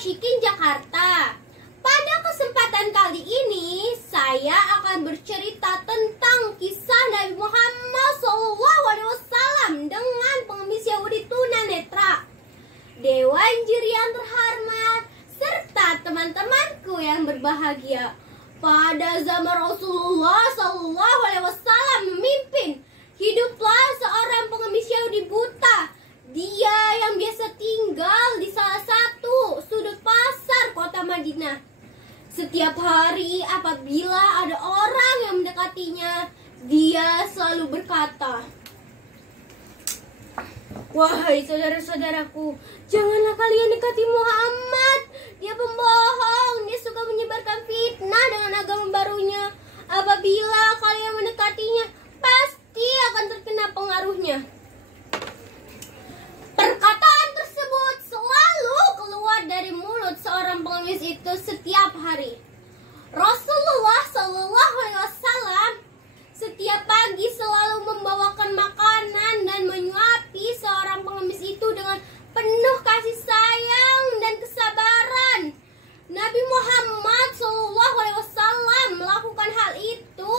Asyikin Jakarta. Pada kesempatan kali ini, saya akan bercerita tentang kisah Nabi Muhammad SAW dengan pengemis Yahudi tunanetra. Dewan juri yang terhormat, serta teman-temanku yang berbahagia. Pada zaman Rasulullah SAW memimpin, hiduplah seorang pengemis Yahudi buta. Dia yang biasa tinggal di salah satu sudut pasar kota Madinah. Setiap hari apabila ada orang yang mendekatinya, dia selalu berkata, "Wahai saudara-saudaraku, janganlah kalian dekati Muhammad. Dia pembohong, dia suka menyebarkan fitnah dengan agama barunya. Apabila kalian mendekatinya, pasti akan terkena pengaruhnya." Perkataan tersebut selalu keluar dari mulut seorang pengemis itu setiap hari. Rasulullah SAW setiap pagi selalu membawakan makanan dan menyuapi seorang pengemis itu dengan penuh kasih sayang dan kesabaran. Nabi Muhammad SAW melakukan hal itu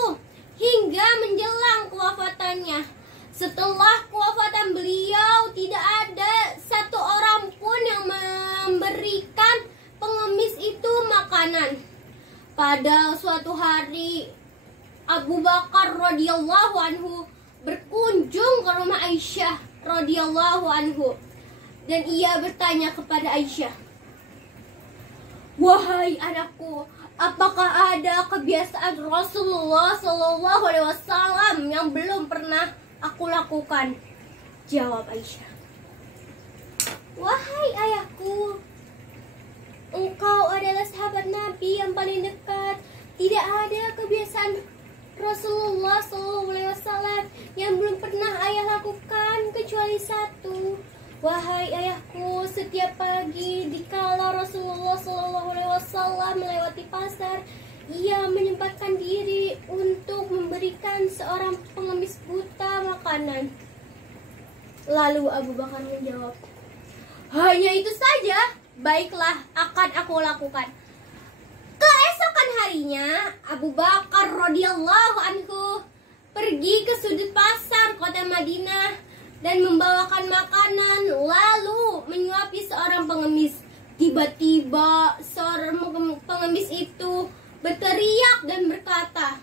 hingga menjelang kewafatannya. Setelah kewafatan beliau, tidak ada satu orang pun yang memberikan pengemis itu makanan. Pada suatu hari, Abu Bakar radhiyallahu anhu berkunjung ke rumah Aisyah radhiyallahu anhu, dan ia bertanya kepada Aisyah, "Wahai anakku, apakah ada kebiasaan Rasulullah SAW yang belum pernah aku lakukan?" Jawab Aisyah, "Wahai ayahku, engkau adalah sahabat Nabi yang paling dekat. Tidak ada kebiasaan Rasulullah SAW yang belum pernah ayah lakukan kecuali satu. Wahai ayahku, setiap pagi dikala Rasulullah SAW melewati pasar, ia menyempatkan diri untuk memberikan seorang pengemis buta makanan." Lalu Abu Bakar menjawab, "Hanya itu saja? Baiklah, akan aku lakukan." Keesokan harinya, Abu Bakar radhiyallahu anhu pergi ke sudut pasar kota Madinah dan membawakan makanan, lalu menyuapi seorang pengemis. Tiba-tiba seorang pengemis itu berteriak dan berkata,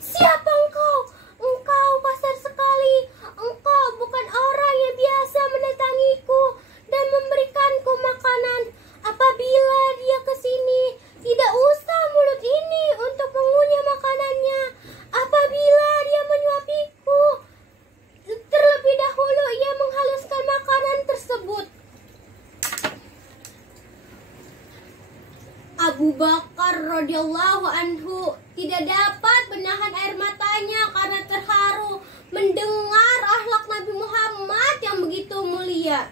"Siapa engkau? Engkau kasar sekali. Engkau bukan orang yang biasa mendatangiku dan memberikanku makanan. Apabila dia ke sini, tidak usah mulut ini untuk mengunyah makanannya. Apabila dia menyuapiku, terlebih dahulu ia menghaluskan makanan tersebut." Abu Bakar radhiyallahu anhu tidak dapat menahan air matanya karena terharu mendengar akhlak Nabi Muhammad yang begitu mulia.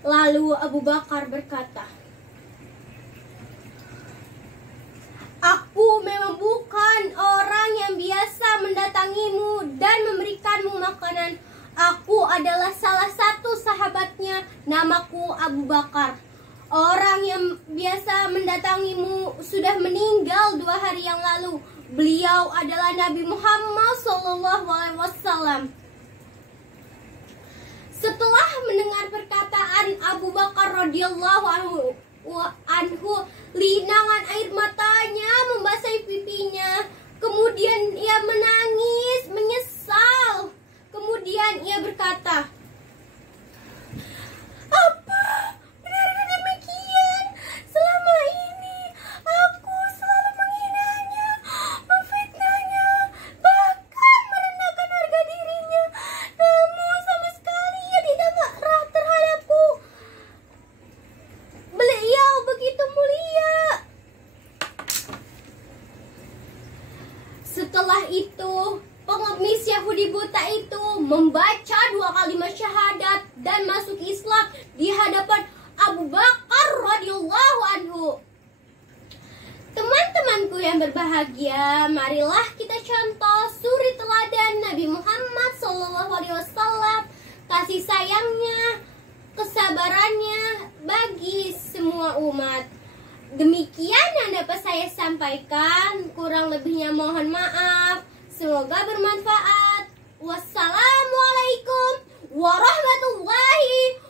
Lalu Abu Bakar berkata, "Aku memang bukan orang yang biasa mendatangimu dan memberikanmu makanan. Aku adalah salah satu sahabatnya, namaku Abu Bakar. Orang yang biasa mendatangimu sudah meninggal 2 hari yang lalu. Beliau adalah Nabi Muhammad SAW." Setelah mendengar perkataan Abu Bakar radhiyallahu anhu, linangan air matanya membasahi pipinya. Kemudian ia menangis, menyesal. Kemudian ia berkata, "Apa benarkah demikian? Selama ini aku selalu menghinanya, memfitnahnya, bahkan merendahkan harga dirinya. Namun sama sekali ia tidak marah terhadapku. Beliau begitu mulia." Setelah itu, pengemis Yahudi buta itu membaca 2 kalimat syahadat dan masuk Islam di hadapan Abu Bakar radhiyallahu anhu. Teman-temanku yang berbahagia, marilah kita contoh suri teladan Nabi Muhammad SAW, kasih sayangnya, kesabarannya bagi semua umat. Demikian yang dapat saya sampaikan, kurang lebihnya mohon maaf. Semoga bermanfaat. Wassalamualaikum warahmatullahi